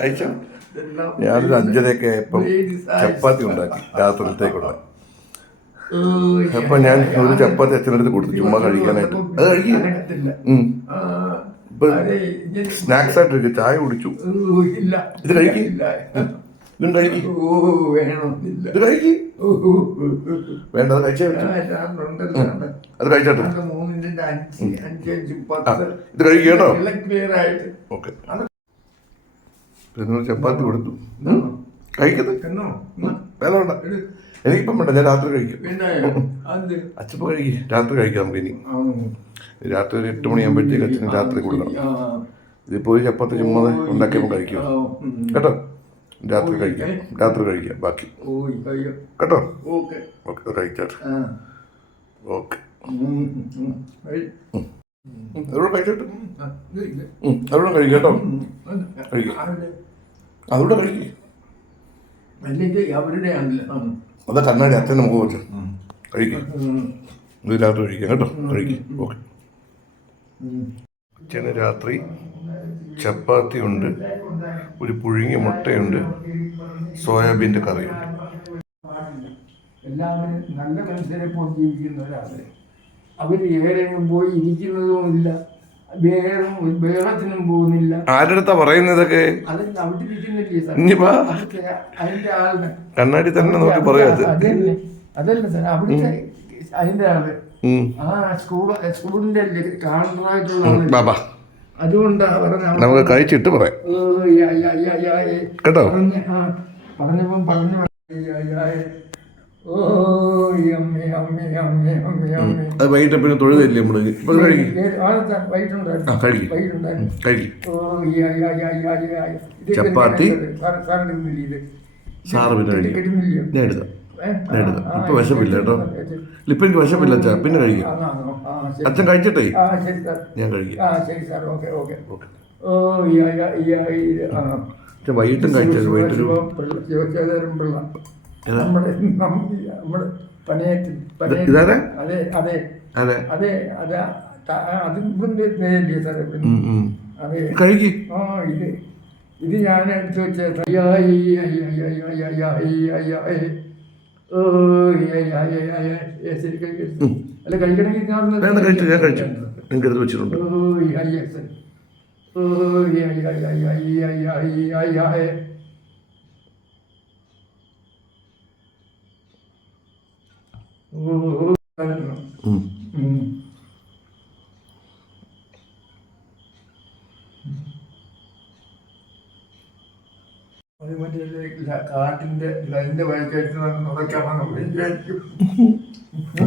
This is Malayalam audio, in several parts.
കഴിച്ചോ? ഞാനൊരു അഞ്ചരയൊക്കെ ഇപ്പം ചപ്പാത്തി ഉണ്ടാക്കി രാത്രിത്തേക്കുള്ള അപ്പം ഞാൻ ഒരു ചപ്പാത്തി അച്ഛനടുത്ത് കൊടുത്തു ചുമ്മാ കഴിക്കാനായിട്ട്. അത് കഴിക്കും. സ്നാക്സ് ആയിട്ട് കഴിക്കും ചായ കുടിച്ചു. ഇത് കഴിക്കും. ഇതും ഇത് കഴിക്കും. വേണ്ട അത് കഴിച്ചേ ഇത് കഴിക്കും ഓക്കെ. പിന്നെ ചപ്പാത്തി കൊടുത്തു. കഴിക്കുന്നത് വേണ്ട. എനിക്കിപ്പം വേണ്ട. ഞാൻ രാത്രി കഴിക്കും. അച്ഛപ്പ കഴിക്കും. രാത്രി കഴിക്കാം നമുക്ക് ഇനി. രാത്രി ഒരു എട്ട് മണിയാകുമ്പോഴത്തേക്ക് അച്ഛന് രാത്രി കൊടുക്കണം. ഇതിപ്പോ ഇതിപ്പോൾ ഒരു ചപ്പാത്തി ചുമ്മാ ഉണ്ടാക്കിയപ്പോൾ കഴിക്കുക കേട്ടോ? രാത്രി കഴിക്കാം. രാത്രി കഴിക്കാം. ബാക്കി. കേട്ടോ? ഓക്കെ. ആ. ഓക്കെ. അതോടെ കഴിക്കട്ടെ. അതോടെ കഴിക്കും. കേട്ടോ. കഴിക്കും. അതോടെ കഴിക്കും. അത് കണ്ണാടി അച്ഛൻ നമുക്ക് പറ്റും കഴിക്കും. ഇതിനകത്ത് കഴിക്കാം കേട്ടോ. കഴിക്കും. ഓക്കെ. അച്ഛന് രാത്രി ചപ്പാത്തി ഉണ്ട് ഒരു പുഴുങ്ങിയ മുട്ടയുണ്ട് സോയാബീന്റെ കറിയുണ്ട്. എല്ലാവരും നല്ല മനുഷ്യരെ പോലെ ജീവിക്കുന്നവരാണ് അവർ ഏടെയും പോയി ഇരിക്കുന്നതുമില്ല വേറെ വേറത്തിനും പോകുന്നില്ല. ആരുടെ പറയുന്നത് ഇതൊക്കെ അത് അവിടെ ഇരിക്കുന്നില്ലേ സാർ അതിന്റെ ആളിന് കണ്ണാടി തന്നെ നോക്കി പറയാത് അതല്ലേ അതല്ല സാർ. അവിടുത്തെ അതിന്റെ ആൾ. ആ സ്കൂൾ സ്കൂളിന്റെ കാണുന്നതായിട്ടുള്ള ഉം, ആൾ ബാബാ. അതുകൊണ്ടാ പറഞ്ഞ നമുക്ക് കഴിച്ചിട്ട് പറയാം. കേട്ടോ? പറഞ്ഞപ്പം പറഞ്ഞു അത് വൈകിട്ട് പിന്നെ തൊഴുതല്ലേ നമ്മൾ? ചപ്പാത്തി? സാറ് പിന്നെ കഴിക്കും. ഇപ്പൊ വിശപ്പില്ല കേട്ടോ. ഇപ്പൊ എനിക്ക് വിശപ്പില്ല അച്ഛാ പിന്നെ കഴിക്കാം. അച്ഛൻ കഴിച്ചിട്ടേ? ഞാൻ കഴിക്കാം. വൈകിട്ടും കഴിച്ചു വൈകിട്ടൊരു നമ്മുടെ നമ്മുടെ പനയത്തിൽ അതെ അതെ അതെ അതെ അത് അത് ഇതിന്റെ നേരിയ സാറേ അതെ കഴുകി ആ ഇത് ഇത് ഞാൻ എടുത്തു വെച്ചത് അല്ല കഴിക്കണമെങ്കിൽ ഞാൻ കഴിച്ചു നിങ്ങൾക്ക് എടുത്ത് വെച്ചിട്ടുണ്ട് ഓ അയ്യ ഓ അയ്യ അയ്യ അയ്യ അയ്യ അയ്യ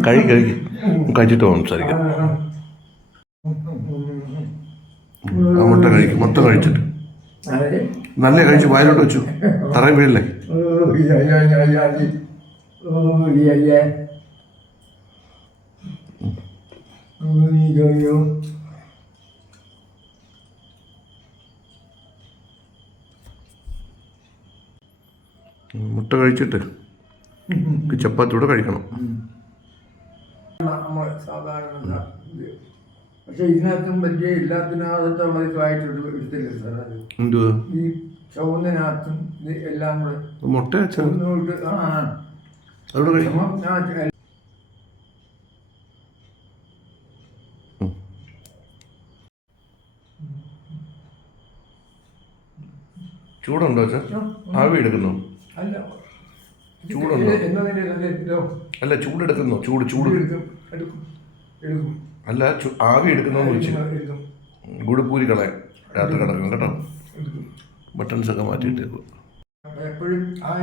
കഴി കഴിക്ക് കഴിച്ചിട്ട് സംസാരിക്കാം മുട്ട കഴിക്കും മൊത്തം കഴിച്ചിട്ട്. നല്ല കഴിച്ചു വായിലോട്ട് വെച്ചു. തറയും വീഴല്ലേ? അറിയിക്കുകയും മുട്ട കഴിച്ചിട്ട് ചപ്പാത്തിയുടെ കഴിക്കണം. നമ്മൾ സാധാരണ പക്ഷെ ഇതിനകത്തും വലിയ എല്ലാത്തിനകത്തും നമ്മൾ ഇതായിട്ട് എടുത്തില്ല സാർ ഈ ചുവന്നിനകത്തും എല്ലാം കൂടെ മുട്ട ആ ചൂടുണ്ടോ സാർ? ആവി എടുക്കുന്നു? ചൂടുണ്ടോ? അല്ല ചൂടെടുക്കുന്നു? ചൂട് ചൂട്. അല്ല ആവി എടുക്കുന്നോന്ന് ചോദിച്ചു. ഗുഡപ്പൂരി കളയാം രാത്രി കിടക്കും കേട്ടോ. ബട്ടൺസ് ഒക്കെ മാറ്റിയിട്ടേക്കും. എപ്പോഴും ആ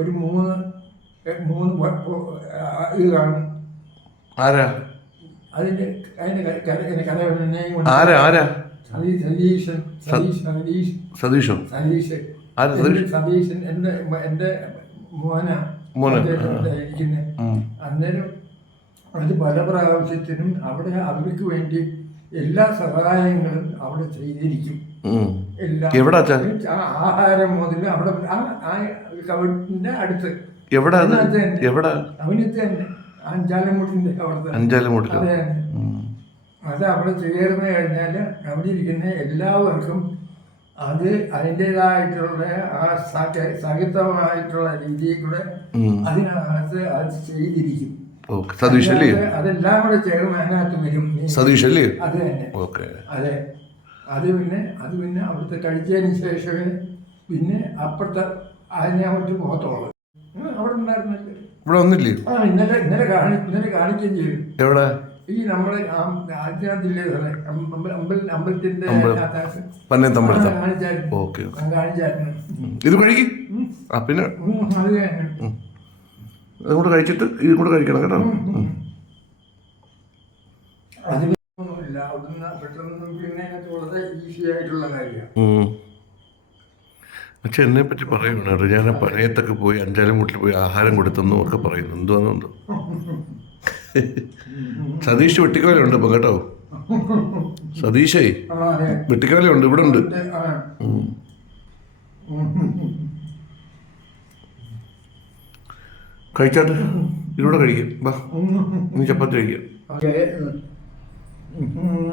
ഒരു മൂന്ന് മൂന്ന് ഇത് കാണും. ആരാ? അതിന്റെ അതിന്റെ കര കര ആരാ ആരാ? സതീഷ് ആരാ സതീശൻ? എന്റെ മോന. മോന്, ഇരിക്കുന്നത് അന്നേരം അത് പല പ്രാവശ്യത്തിനും അവിടെ അവർക്ക് വേണ്ടി എല്ലാ സഹായങ്ങളും അവിടെ ചെയ്തിരിക്കും? ആ ആഹാരം മുതൽ അവിടെ ആ അടുത്ത്. എവിടെ. എവിടാ? അവനത്ത് തന്നെ. അഞ്ചാലമുട്ടിന്റെ അവിടുത്തെ അഞ്ചാലും മൂട്ടിലോ അതെ അവിടെ ചേർന്ന് കഴിഞ്ഞാൽ അവിടെ ഇരിക്കുന്ന എല്ലാവർക്കും അത് അതിന്റെതായിട്ടുള്ള ആ സഹ- സഹിതമായിട്ടുള്ള രീതിയിൽ കൂടെ അതിനകത്ത് അത് ചെയ്തിരിക്കും. അതെല്ലാം കൂടെ ചേർന്ന് അതിനകത്ത് വരും. അത് തന്നെ. ഓക്കെ. അതെ. അത് പിന്നെ അത് പിന്നെ അവിടുത്തെ കഴിച്ചതിന് ശേഷമേ പിന്നെ അപ്പുറത്തെ അതിനെ അങ്ങോട്ട് പോകത്തുള്ളൂ. അവിടെ ഉണ്ടായിരുന്നില്ല? ഇവിടെ ആ ഇന്നലെ ഇന്നലെ കാണി ഇന്നലെ കാണിക്കുകയും ചെയ്യും എവിടെ? ഈ നമ്മുടെ അമ്പലത്തിന്റെ അമ്പലം. അകത്ത് പന്നെ തമ്പടുത്ത ആ, കാണിച്ചായിരുന്നു ഓക്കെ ആ, ഇത് കഴിക്കും. ആ പിന്നെ? അത് കൂടെ കഴിച്ചിട്ട് ഇത് കൂടെ കഴിക്കണം കേട്ടോ. അവിടുന്ന് പെട്ടെന്ന് പിന്നെ അതിനകത്ത് വളരെ ഈസി ആയിട്ടുള്ള കാര്യമാണ്. ഉം. എന്നെ പറ്റി പറയുകയാണ് ഞാൻ പനയത്തൊക്കെ പോയി അഞ്ചാലും വീട്ടിൽ പോയി ആഹാരം കൊടുത്തെന്നും ഒക്കെ പറയുന്നു. എന്തുവാന്നുണ്ടോ സതീഷ് വെട്ടിക്കാലുണ്ട് ഇപ്പൊ കേട്ടോ. സതീഷേ അതെ ഇവിടെ ഉണ്ട്. കഴിച്ചാട്ട് ഇതിലൂടെ കഴിക്കാം. വാ ഇനി ചപ്പാത്തി കഴിക്കാം. അതെ.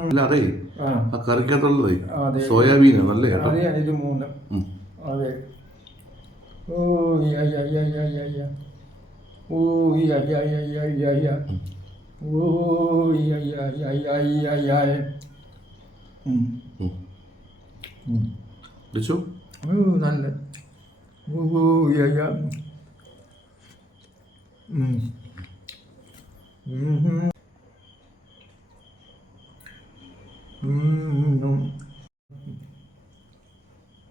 അല്ല അതേ ആ. കറിക്കകത്തുള്ളതേ. സോയാബീനാ നല്ല കേട്ടോ. അതെ ഇത് മൂന്ന്. അതെ. ഓ അയ്യ അയ്യ അയ്യ അയ്യ ഓ യ യ യ യ യ യ ഓ യ യ യ യ യ യ യ ഉം. ഉം. ഉം. ലിച്ചു ഓ നല്ല ഓ യ യ ഉം. ഉം. ഉം. ഉം.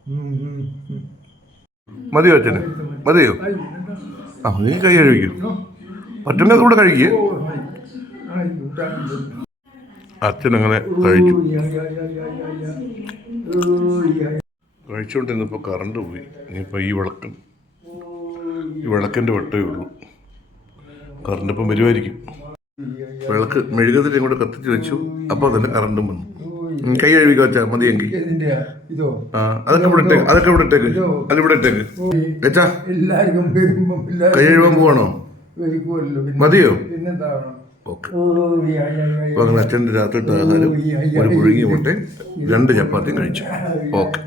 ഉം. മതിയോ അച്ഛന് മതിയോ? ആ നീ കൈ കഴിക്കും പറ്റുന്ന കൂടെ കഴിക്കുക അച്ഛനങ്ങനെ കഴിച്ചു. കഴിച്ചുകൊണ്ടിരുന്നപ്പോൾ കറണ്ട് പോയി. ഇനിയിപ്പോൾ ഈ വിളക്കൻ ഈ വിളക്കിന്റെ വെട്ടേ ഉള്ളൂ. കറണ്ട് ഇപ്പം വരുമായിരിക്കും വിളക്ക് മെഴുകത്തിൽ ഇങ്ങോട്ട് കത്തിച്ച് വെച്ചു. അപ്പോൾ തന്നെ കറണ്ടും വന്നു. കൈ കഴുകി അച്ഛാ മതിയെങ്കിൽ? ഇതോ? അതൊക്കെ ഇവിടെ ഇട്ടേക്ക് അതൊക്കെ ഇവിടെ ഇട്ടേക്ക് അതിവിടെ ഇട്ടേക്ക്. അച്ഛാ എല്ലാവർക്കും വരുമ്പം കൈ കഴുകാൻ പോവാണോ? മതിയോ? ഓക്കെ. അപ്പോൾ അങ്ങനെ അച്ഛന്റെ രാത്രിത്തെ ആഹാരം ഒരു പുഴുങ്ങിയ മുട്ടയും രണ്ട് ചപ്പാത്തിയും കഴിച്ചു. ഓക്കെ.